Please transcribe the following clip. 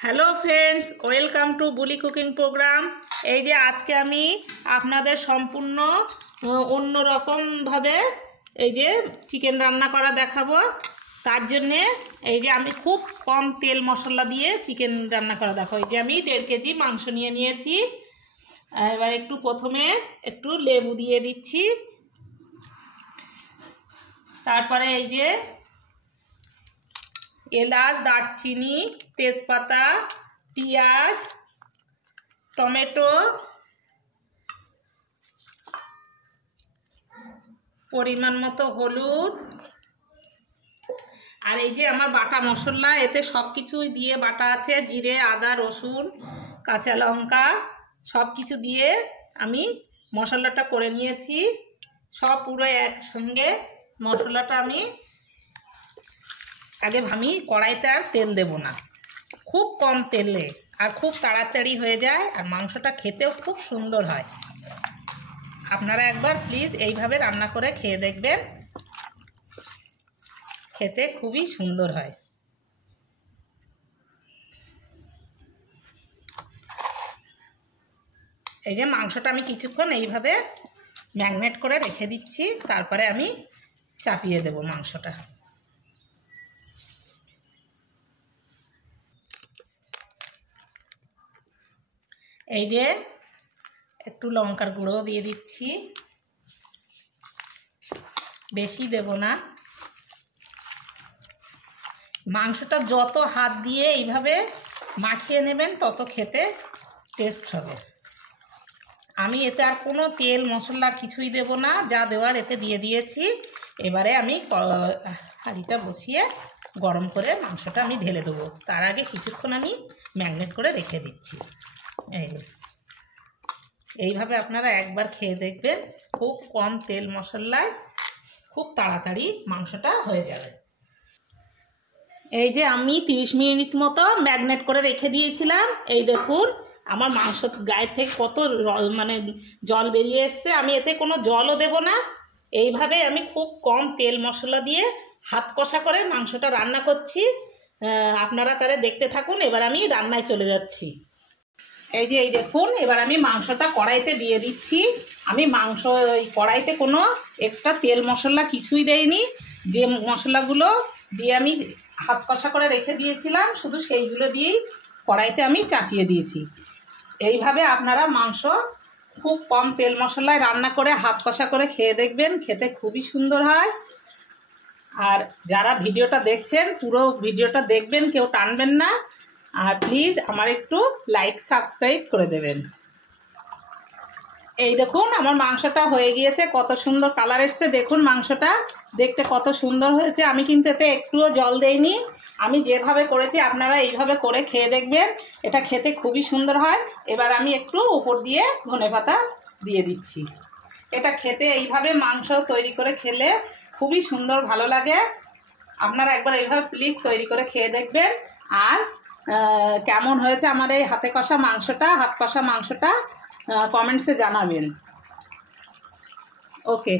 Hello friends, welcome to বুলি cooking program. এই যে আজকে আমি আপনাদের সম্পূর্ণ অন্যরকমভাবে এই যে চিকেন রান্না করা দেখাবো। তার জন্যে এই যে আমি খুব কম তেল মশলা দিয়ে চিকেন রান্না করা দেখাবো। এই যে আমি 1.5 কেজি মাংস নিয়েছি। এবার প্রথমে একটু লেবু দিয়ে দিচ্ছি। তারপরে এই যে এলাচ, দারচিনি, তেজপাতা, পেঁয়াজ, টমেটো, পরিমাণ মতো হলুদ, আর এই যে আমার বাটা মশলা, এতে সব কিছুই দিয়ে বাটা আছে। জিরে, আদা, রসুন, কাঁচা লঙ্কা সব কিছু দিয়ে আমি মশলাটা করে নিয়েছি। সব পুরো একসঙ্গে মশলাটা আমি কড়াইতে আর তেল দেব না, খুব কম তেলে আর খুব তাড়াতাড়ি হয়ে যায়, আর মাংসটা খেতেও খুব সুন্দর হয়। আপনারা একবার প্লিজ এইভাবে রান্না করে খেয়ে দেখবেন, খেতে খুবই সুন্দর হয়। এই যে মাংসটা আমি কিছুক্ষণ এইভাবে ম্যাগনেট করে রেখে দিচ্ছি, তারপরে আমি চাপিয়ে দেব মাংসটা। এই যে একটু লঙ্কার গুঁড়ো দিয়ে দিচ্ছি, বেশি দেব না। মাংসটা যত হাত দিয়ে এইভাবে মাখিয়ে নেবেন তত খেতে টেস্ট হবে। আমি এতে আর কোনো তেল মশলা কিছুই দেব না, যা দেওয়ার এতে দিয়ে দিয়েছি। এবারে আমি হাঁড়িটা বসিয়ে গরম করে মাংসটা আমি ঢেলে দেবো। তার আগে কিছুক্ষণ আমি ম্যাগনেট করে রেখে দিচ্ছি। এইভাবে আপনারা একবার খেয়ে দেখবেন, খুব কম তেল মশলায় খুব তাড়াতাড়ি মাংসটা হয়ে যাবে। এই যে আমি 30 মিনিট মতো ম্যাগনেট করে রেখে দিয়েছিলাম। এই দেখুন আমার মাংস গায়ের থেকে কত জল বেরিয়ে এসছে। আমি এতে কোনো জলও দেব না। এইভাবে আমি খুব কম তেল মশলা দিয়ে হাত কষা করে মাংসটা রান্না করছি। আপনারা তাহলে দেখতে থাকুন। এবার আমি রান্নায় চলে যাচ্ছি। এই দেখুন, এবার আমি মাংসটা কড়াইতে দিয়ে দিচ্ছি। আমি ওই কড়াইতে কোনো এক্সট্রা তেল মশলা কিছুই দেইনি। যে মশলাগুলো দিয়ে আমি হাত কষা করে রেখে দিয়েছিলাম, শুধু সেইগুলো দিয়েই কড়াইতে আমি চাপিয়ে দিয়েছি। এইভাবে আপনারা মাংস খুব কম তেল মশলায় রান্না করে হাত কষা করে খেয়ে দেখবেন, খেতে খুবই সুন্দর হয়। আর যারা ভিডিওটা দেখছেন পুরো ভিডিওটা দেখবেন, কেউ টানবেন না। আর প্লিজ আমার একটু লাইক সাবস্ক্রাইব করে দেবেন। এই দেখুন আমার মাংসটা হয়ে গিয়েছে, কত সুন্দর কালার এসছে। দেখুন মাংসটা দেখতে কত সুন্দর হয়েছে। আমি কিন্তু এতে একটুও জল দেইনি। আমি যেভাবে করেছি আপনারা এইভাবে করে খেয়ে দেখবেন, এটা খেতে খুবই সুন্দর হয়। এবার আমি একটু উপর দিয়ে ধনেপাতা দিয়ে দিচ্ছি। এটা খেতে এইভাবে মাংস তৈরি করে খেলে খুবই সুন্দর ভালো লাগে। আপনারা একবার এইভাবে প্লিজ তৈরি করে খেয়ে দেখবেন। আর কেমন হয়েছে আমার এই হাত কষা মাংসটা কমেন্টসে জানাবেন। ওকে।